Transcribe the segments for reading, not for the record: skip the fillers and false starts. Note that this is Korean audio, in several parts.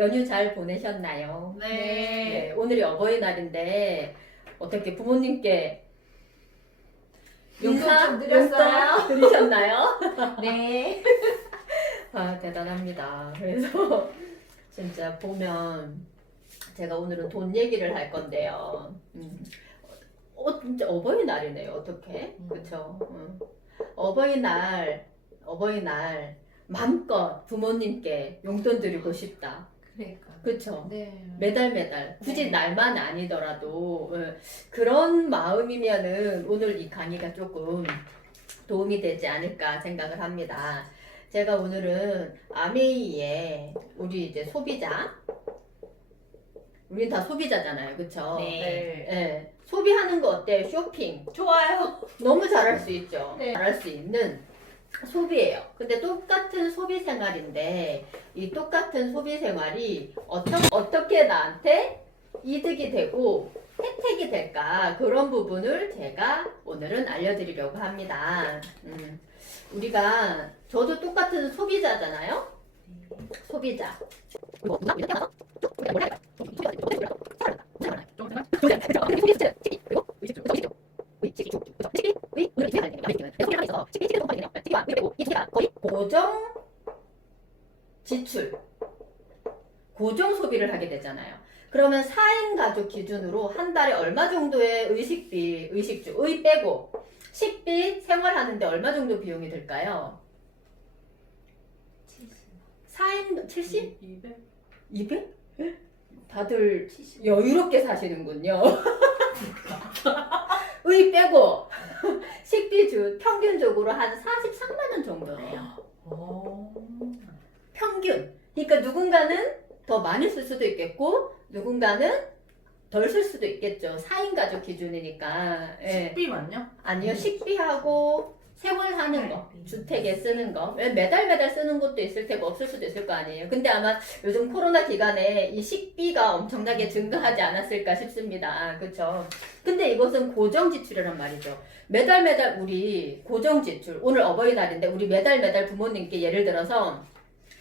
연휴 잘 보내셨나요? 네. 네, 오늘이 어버이날인데 어떻게 부모님께 용돈 인사 좀 드렸어요? 용돈 드리셨나요? 네. 아, 대단합니다. 그래서 진짜 보면 제가 오늘은 돈 얘기를 할 건데요. 진짜 어버이날이네요. 어떻게? 그쵸? 어버이날 마음껏 부모님께 용돈 드리고 싶다. 그러니까. 그쵸? 네. 매달 굳이 네. 날만 아니더라도 그런 마음이면은 오늘 이 강의가 조금 도움이 되지 않을까 생각을 합니다. 제가 오늘은 아메이의 우리 이제 소비자, 우린 다 소비자잖아요, 그쵸? 네. 예, 소비하는 거 어때요? 쇼핑 좋아요. 너무 잘할 수 있죠. 네. 잘할 수 있는 소비예요. 근데 똑같은 소비 생활인데 이 똑같은 소비 생활이 어떻게 나한테 이득이 되고 혜택이 될까, 그런 부분을 제가 오늘은 알려드리려고 합니다. 저도 똑같은 소비자잖아요. 소비자. 고정 지출, 고정 소비를 하게 되잖아요. 그러면 4인 가족 기준으로 한 달에 얼마 정도의 의식비, 의 빼고 식비, 생활하는데 얼마 정도 비용이 들까요? 4인 70? 200? 200? 다들 70. 여유롭게 사시는군요. 의 빼고 식비 평균적으로 한 43만 원 정도네요. 평균. 그러니까 누군가는 더 많이 쓸 수도 있겠고 누군가는 덜 쓸 수도 있겠죠. 4인 가족 기준이니까. 예. 식비만요? 아니요, 식비하고 생활하는 거, 주택에 쓰는 거. 왜 매달 쓰는 것도 있을 테고 없을 수도 있을 거 아니에요. 근데 아마 요즘 코로나 기간에 이 식비가 엄청나게 증가하지 않았을까 싶습니다. 그쵸? 근데 이것은 고정 지출이란 말이죠. 매달 우리 고정 지출, 오늘 어버이날인데 우리 매달 부모님께 예를 들어서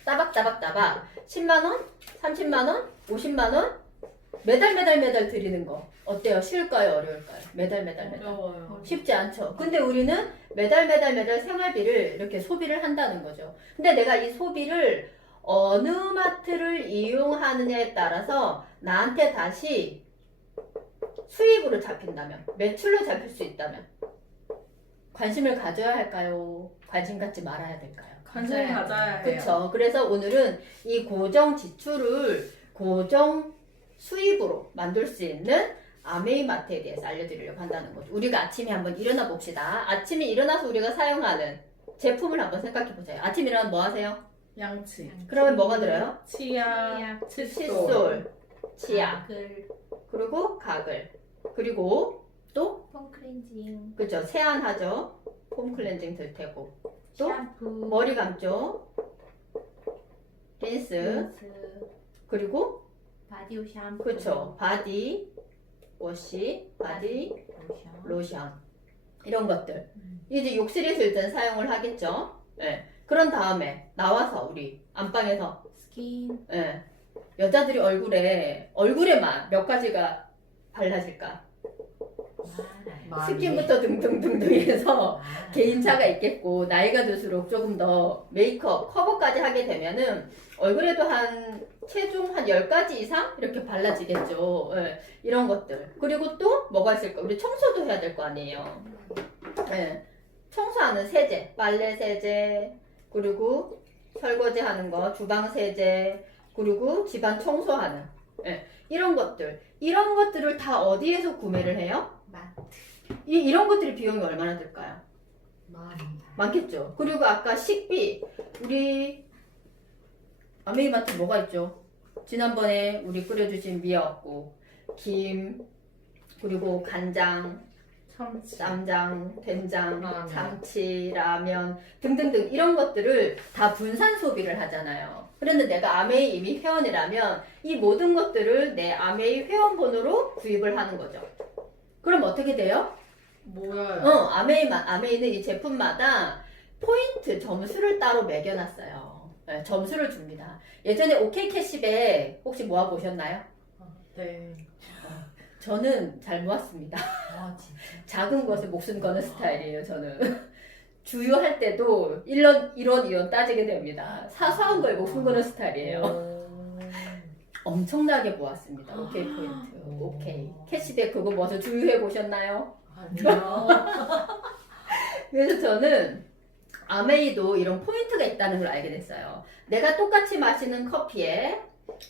따박따박 10만원, 30만원, 50만원 매달 드리는 거 어때요? 쉬울까요? 어려울까요? 매달 어려워요. 쉽지 않죠. 근데 우리는 매달 생활비를 이렇게 소비를 한다는 거죠. 근데 내가 이 소비를 어느 마트를 이용하느냐에 따라서 나한테 다시 수입으로 잡힌다면, 매출로 잡힐 수 있다면 관심을 가져야 할까요? 관심 갖지 말아야 될까요? 관심을 가져야 해요. 그쵸. 그래서 오늘은 이 고정 지출을 고정 수입으로 만들 수 있는 아메이마트에 대해서 알려드리려고 한다는 거죠. 우리가 아침에 한번 일어나 봅시다. 아침에 일어나서 우리가 사용하는 제품을 한번 생각해 보세요. 아침에 일어나면 뭐 하세요? 양치. 그러면 뭐가 들어요? 치약, 칫솔, 치약, 글, 그리고 가글, 그리고 또 폼클렌징, 그죠, 세안하죠. 폼 클렌징 들 테고, 또 샴푸, 머리 감죠. 린스, 린스, 그리고 바디오 샴푸, 그쵸, 바디 워시, 바디 로션. 로션, 이런 것들 이제 욕실에 있을 땐 사용을 하겠죠. 예. 그런 다음에 나와서 우리 안방에서 스킨, 예. 여자들이 얼굴에만 몇 가지가 발라질까? 마라이, 스킨부터 등등등등 해서 개인차가 있겠고, 나이가 들수록 조금 더 메이크업 커버까지 하게 되면은 얼굴에도 한 최종 한 10가지 이상 이렇게 발라지겠죠. 예, 이런 것들. 그리고 또 뭐가 있을까? 우리 청소도 해야 될 거 아니에요. 예, 청소하는 세제, 빨래 세제, 그리고 설거지 하는 거, 주방 세제, 그리고 집안 청소하는, 예, 이런 것들을 다 어디에서 구매를 해요? 마트, 이런 것들이 비용이 얼마나 들까요? 많이, 많겠죠. 그리고 아까 식비, 우리 아메이마트 뭐가 있죠? 지난번에 우리 끓여주신 미역국, 김, 그리고 간장, 참치. 쌈장, 된장, 라면. 참치, 라면 등등등 이런 것들을 다 분산 소비를 하잖아요. 그런데 내가 아메이 이미 회원이라면 이 모든 것들을 내 아메이 회원번호로 구입을 하는 거죠. 그럼 어떻게 돼요? 뭐야? 아메이는 이 제품마다 포인트 점수를 따로 매겨놨어요. 네, 점수를 줍니다. 예전에 OK 캐시백 혹시 모아보셨나요? 네. 저는 잘 모았습니다. 아 진짜. 작은 것에 목숨 거는 스타일이에요, 저는. 주유할 때도 1원, 1원, 2원 따지게 됩니다. 사소한 거에 목숨 거는 스타일이에요. 오. 엄청나게 모았습니다. OK 포인트. OK. 캐시백 그거 모아서 주유해 보셨나요? 아니요. 그래서 저는 아메이도 이런 포인트가 있다는 걸 알게 됐어요. 내가 똑같이 마시는 커피에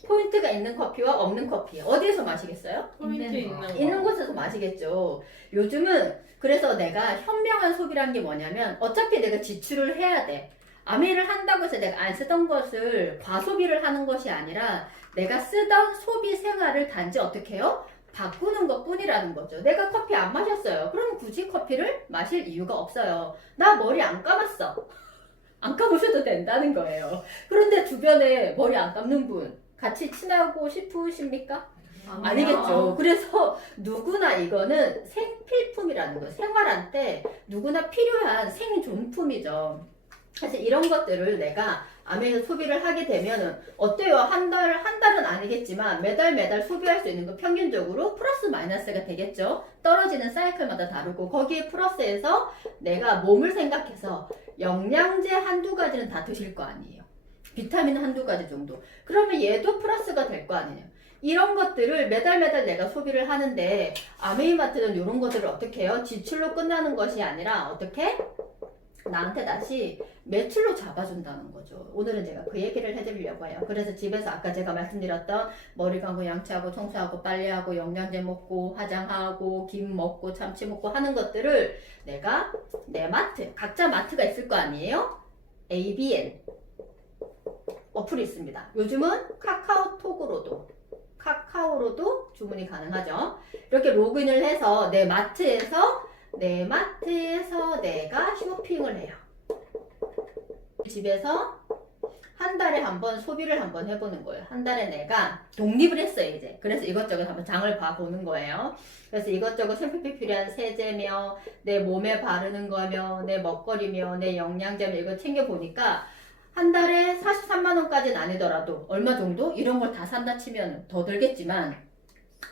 포인트가 있는 커피와 없는 커피 어디에서 마시겠어요? 포인트 있는 있는 거. 거. 있는 곳에서 마시겠죠. 요즘은 그래서 내가 현명한 소비란 게 뭐냐면 어차피 내가 지출을 해야 돼. 아메이를 한다고 해서 내가 안 쓰던 것을 과소비를 하는 것이 아니라 내가 쓰던 소비 생활을 단지 어떻게 해요? 바꾸는 것 뿐이라는 거죠. 내가 커피 안 마셨어요. 그럼 굳이 커피를 마실 이유가 없어요. 나 머리 안 감았어. 안 감으셔도 된다는 거예요. 그런데 주변에 머리 안 감는 분 같이 친하고 싶으십니까? 아니겠죠. 그래서 누구나 이거는 생필품이라는 거예요. 생활한테 누구나 필요한 생존품이죠. 그래서 이런 것들을 내가 아메이에서 소비를 하게 되면은 어때요? 한 달은 아니겠지만 매달 소비할 수 있는 거 평균적으로 플러스 마이너스가 되겠죠. 떨어지는 사이클마다 다르고 거기에 플러스해서 내가 몸을 생각해서 영양제 한두 가지는 다 드실 거 아니에요. 비타민 한두 가지 정도. 그러면 얘도 플러스가 될 거 아니에요. 이런 것들을 매달 내가 소비를 하는데 아메이마트는 이런 것들을 어떻게 해요? 지출로 끝나는 것이 아니라 어떻게? 나한테 다시 매출로 잡아준다는 거죠. 오늘은 제가 그 얘기를 해드리려고 해요. 그래서 집에서 아까 제가 말씀드렸던 머리 감고 양치하고 청소하고 빨래하고 영양제 먹고 화장하고 김 먹고 참치 먹고 하는 것들을 내가 내 마트, 각자 마트가 있을 거 아니에요? ABN 어플이 있습니다. 요즘은 카카오로도 주문이 가능하죠. 이렇게 로그인을 해서 내 마트에서 내가 쇼핑을 해요. 집에서 한 달에 한 번 소비를 한번 해보는 거예요. 한 달에 내가 독립을 했어요, 이제. 그래서 이것저것 한번 장을 봐보는 거예요. 그래서 이것저것 생필품 필요한 세제며, 내 몸에 바르는 거며, 내 먹거리며, 내 영양제며, 이거 챙겨보니까 한 달에 43만원까지는 아니더라도 얼마 정도? 이런 걸 다 산다 치면 더 들겠지만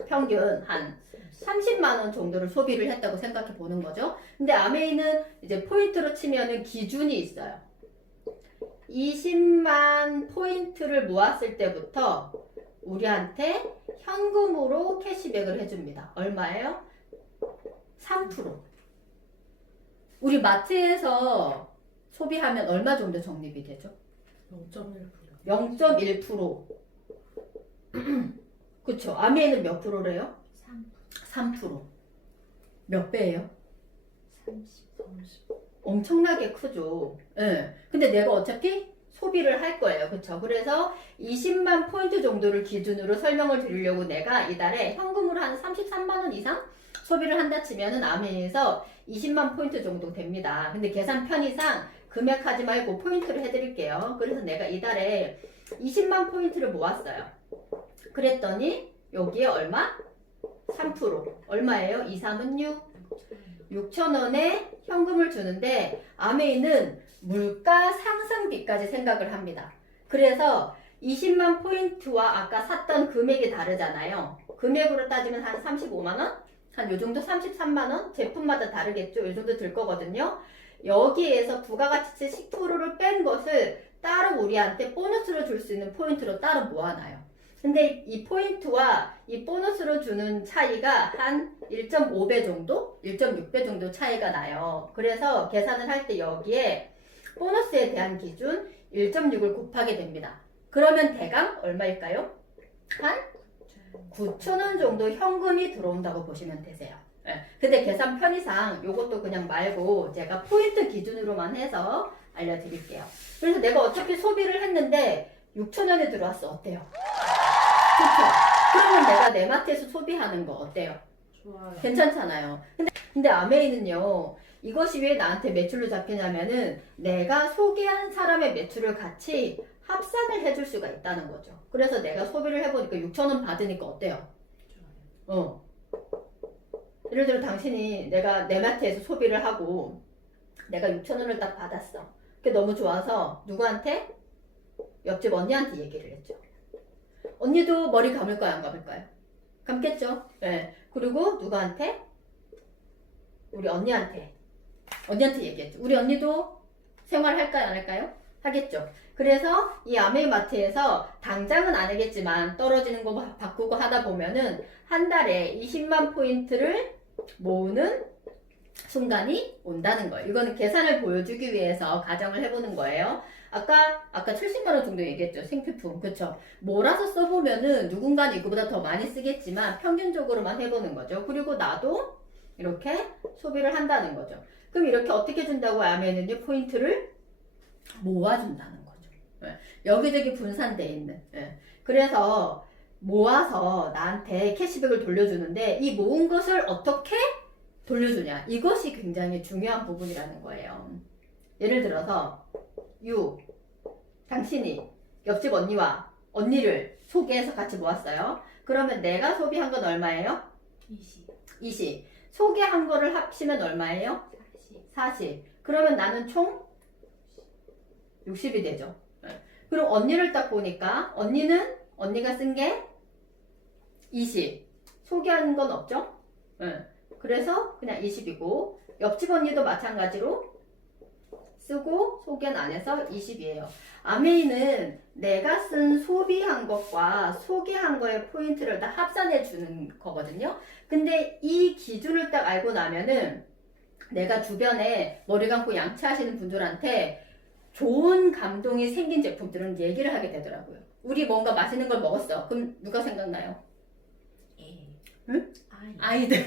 평균 한 30만원 정도를 소비를 했다고 생각해 보는 거죠. 근데 아메이는 이제 포인트로 치면은 기준이 있어요. 20만 포인트를 모았을 때부터 우리한테 현금으로 캐시백을 해줍니다. 얼마예요? 3%. 우리 마트에서 소비하면 얼마 정도 적립이 되죠? 0.1%. 0.1%. 그쵸. 아메이는 몇 프로래요? 3%. 몇 배예요? 30. 엄청나게 크죠. 예. 근데 내가 어차피 소비를 할 거예요. 그쵸? 그래서 20만 포인트 정도를 기준으로 설명을 드리려고 내가 이달에 현금으로 한 33만원 이상 소비를 한다 치면은 아메이에서 20만 포인트 정도 됩니다. 근데 계산 편의상 금액하지 말고 포인트를 해드릴게요. 그래서 내가 이달에 20만 포인트를 모았어요. 그랬더니 여기에 얼마? 3%. 얼마예요? 2, 3은 6. 6,000원에 현금을 주는데 아메이는 물가 상승비까지 생각을 합니다. 그래서 20만 포인트와 아까 샀던 금액이 다르잖아요. 금액으로 따지면 한 35만원? 한 요 정도 33만원? 제품마다 다르겠죠? 요 정도 들 거거든요. 여기에서 부가가치세 10%를 뺀 것을 따로 우리한테 보너스로 줄 수 있는 포인트로 따로 모아놔요. 근데 이 포인트와 이 보너스로 주는 차이가 한 1.5배 정도? 1.6배 정도 차이가 나요. 그래서 계산을 할 때 여기에 보너스에 대한 기준 1.6을 곱하게 됩니다. 그러면 대강 얼마일까요? 한 9,000원 정도 현금이 들어온다고 보시면 되세요. 네. 근데 계산 편의상 요것도 그냥 말고 제가 포인트 기준으로만 해서 알려드릴게요. 그래서 내가 어차피 소비를 했는데 6,000원에 들어왔어. 어때요? 그쵸? 그러면 내가 내 마트에서 소비하는 거 어때요? 좋아요. 괜찮잖아요. 근데 아메이는요, 이것이 왜 나한테 매출로 잡히냐면은 내가 소개한 사람의 매출을 같이 합산을 해줄 수가 있다는 거죠. 그래서 내가 소비를 해보니까 6,000원 받으니까 어때요? 예를 들어 당신이 내가 내 마트에서 소비를 하고 내가 6,000원을 딱 받았어. 그게 너무 좋아서 누구한테? 옆집 언니한테 얘기를 했죠. 언니도 머리 감을까요, 안 감을까요? 감겠죠? 네. 그리고 누구한테? 우리 언니한테 얘기했죠. 우리 언니도 생활할까요, 안 할까요? 하겠죠. 그래서 이 아메이마트에서 당장은 안 하겠지만 떨어지는 거 바꾸고 하다 보면은 한 달에 20만 포인트를 모으는 순간이 온다는 거예요. 이거는 계산을 보여주기 위해서 가정을 해보는 거예요. 아까 70만 원 정도 얘기했죠. 생필품. 그쵸? 몰아서 써보면은 누군가는 이거보다 더 많이 쓰겠지만 평균적으로만 해보는 거죠. 그리고 나도 이렇게 소비를 한다는 거죠. 그럼 이렇게 어떻게 준다고 하면은요, 포인트를 모아준다는 거죠. 네. 여기저기 분산돼 있는. 네. 그래서 모아서 나한테 캐시백을 돌려주는데 이 모은 것을 어떻게 돌려주냐, 이것이 굉장히 중요한 부분이라는 거예요. 예를 들어서 당신이 옆집 언니를 소개해서 같이 모았어요. 그러면 내가 소비한 건 얼마예요? 20. 소개한 거를 합치면 얼마예요? 40. 그러면 나는 총 60이 되죠. 그럼 언니를 딱 보니까 언니가 쓴 게 20. 소개한 건 없죠? 그래서 그냥 20이고 옆집 언니도 마찬가지로 쓰고 소개는 안 해서 20이에요. 아메이는 내가 쓴 소비한 것과 소개한 거의 포인트를 다 합산해 주는 거거든요. 근데 이 기준을 딱 알고 나면은 내가 주변에 머리 감고 양치하시는 분들한테 좋은 감동이 생긴 제품들은 얘기를 하게 되더라고요. 우리 뭔가 맛있는 걸 먹었어. 그럼 누가 생각나요? 응? 아이들.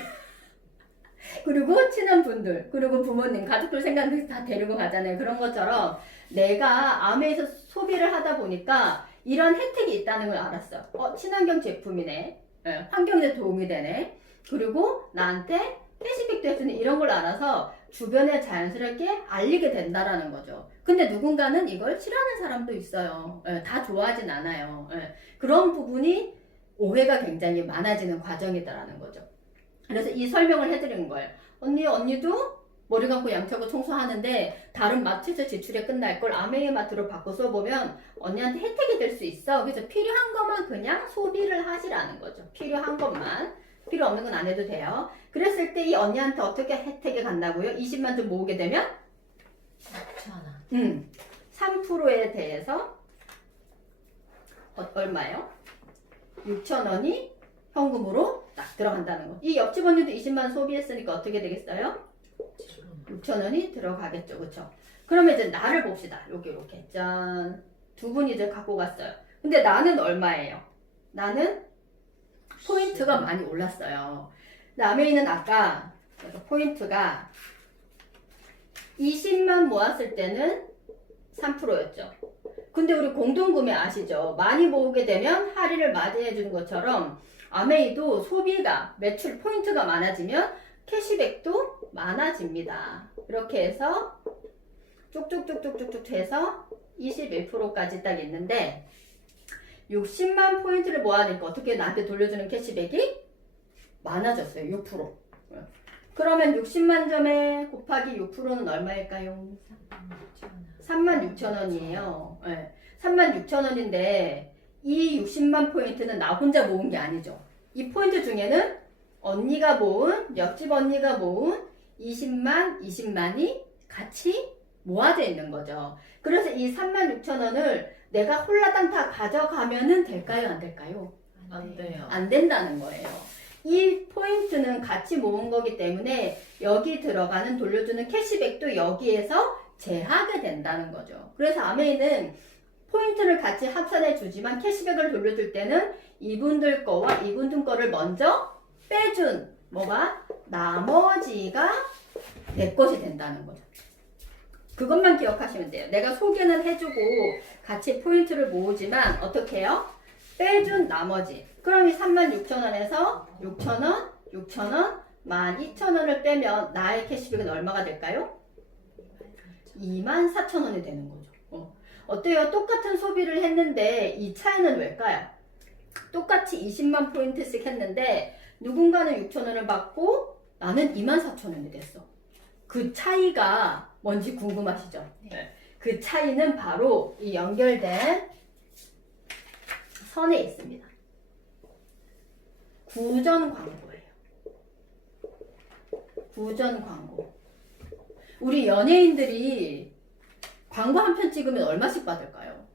그리고 친한 분들, 그리고 부모님, 가족들 생각해서 다 데리고 가잖아요. 그런 것처럼 내가 아메에서 소비를 하다 보니까 이런 혜택이 있다는 걸 알았어. 친환경 제품이네. 환경에 도움이 되네. 그리고 나한테 캐시백도 해주는 이런 걸 알아서 주변에 자연스럽게 알리게 된다라는 거죠. 근데 누군가는 이걸 싫어하는 사람도 있어요. 다 좋아하진 않아요. 그런 부분이 오해가 굉장히 많아지는 과정이다라는 거죠. 그래서 이 설명을 해드리는 거예요. 언니도 머리 감고 양치하고 청소하는데 다른 마트에서 지출이 끝날 걸 아메이 마트로 바꿔 써보면 언니한테 혜택이 될 수 있어. 그래서 필요한 것만 그냥 소비를 하시라는 거죠. 필요한 것만. 필요 없는 건 안 해도 돼요. 그랬을 때 이 언니한테 어떻게 혜택이 간다고요? 20만 좀 모으게 되면 3%에 대해서 얼마요? 6,000원이 현금으로 딱 들어간다는 거. 이 옆집 언니도 20만 소비했으니까 어떻게 되겠어요? 6,000원이 들어가겠죠. 그쵸? 그러면 이제 나를 봅시다. 이렇게 짠. 두 분이 이제 갖고 갔어요. 근데 나는 얼마예요? 나는 포인트가 많이 올랐어요. 아메이는 아까 포인트가 20만 모았을 때는 3%였죠. 근데 우리 공동구매 아시죠? 많이 모으게 되면 할인을 많이 해주는 것처럼 아메이도 소비가 매출 포인트가 많아지면 캐시백도 많아집니다. 이렇게 해서 쭉쭉쭉쭉쭉 해서 21%까지 딱 있는데 60만 포인트를 모아니까 어떻게 나한테 돌려주는 캐시백이 많아졌어요. 6%. 그러면 60만 점에 곱하기 6%는 얼마일까요? 36,000원이에요. 네. 36,000원인데 이 60만 포인트는 나 혼자 모은 게 아니죠. 이 포인트 중에는 언니가 모은, 옆집 언니가 모은 20만이 같이 모아져 있는 거죠. 그래서 이 36,000원을 내가 홀라당 다 가져가면은 될까요? 안 될까요? 안 돼요. 안 된다는 거예요. 이 포인트는 같이 모은 거기 때문에 여기 들어가는 돌려주는 캐시백도 여기에서 제하게 된다는 거죠. 그래서 아메이는 포인트를 같이 합산해 주지만 캐시백을 돌려줄 때는 이분들 거와 이분들 거를 먼저 빼준 나머지가 내 것이 된다는 거죠. 그것만 기억하시면 돼요. 내가 소개는 해주고 같이 포인트를 모으지만 어떻게 해요? 빼준 나머지. 그럼 이 36,000원에서 6,000원, 6,000원, 12,000원을 빼면 나의 캐시백은 얼마가 될까요? 24,000원이 되는 거죠. 어때요? 똑같은 소비를 했는데 이 차이는 왜일까요? 똑같이 20만 포인트씩 했는데 누군가는 6,000원을 받고 나는 24,000원이 됐어. 그 차이가 뭔지 궁금하시죠? 네. 그 차이는 바로 이 연결된 선에 있습니다. 구전 광고예요. 구전 광고. 우리 연예인들이 광고 한 편 찍으면 얼마씩 받을까요?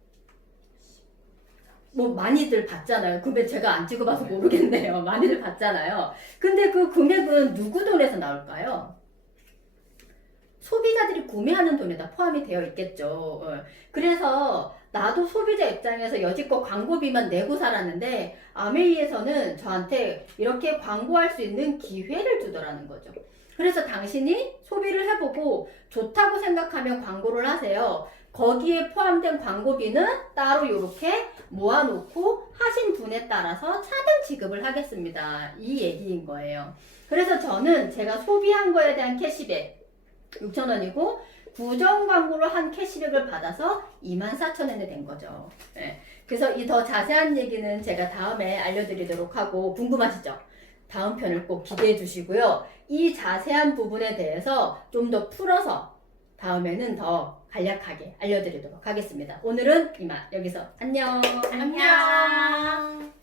뭐 많이들 받잖아요. 근데 제가 안 찍어봐서 모르겠네요. 많이들 받잖아요. 근데 그 금액은 누구 돈에서 나올까요? 소비자들이 구매하는 돈에다 포함이 되어 있겠죠. 그래서 나도 소비자 입장에서 여지껏 광고비만 내고 살았는데 아메이에서는 저한테 이렇게 광고할 수 있는 기회를 주더라는 거죠. 그래서 당신이 소비를 해보고 좋다고 생각하면 광고를 하세요. 거기에 포함된 광고비는 따로 이렇게 모아놓고 하신 분에 따라서 차등 지급을 하겠습니다. 이 얘기인 거예요. 그래서 저는 제가 소비한 거에 대한 캐시백 6,000원이고 구정 광고로 한 캐시백을 받아서 24,000원이 된 거죠. 네. 그래서 이 더 자세한 얘기는 제가 다음에 알려드리도록 하고 궁금하시죠? 다음 편을 꼭 기대해 주시고요. 이 자세한 부분에 대해서 좀 더 풀어서 다음에는 더 간략하게 알려드리도록 하겠습니다. 오늘은 이만 여기서 안녕. 안녕.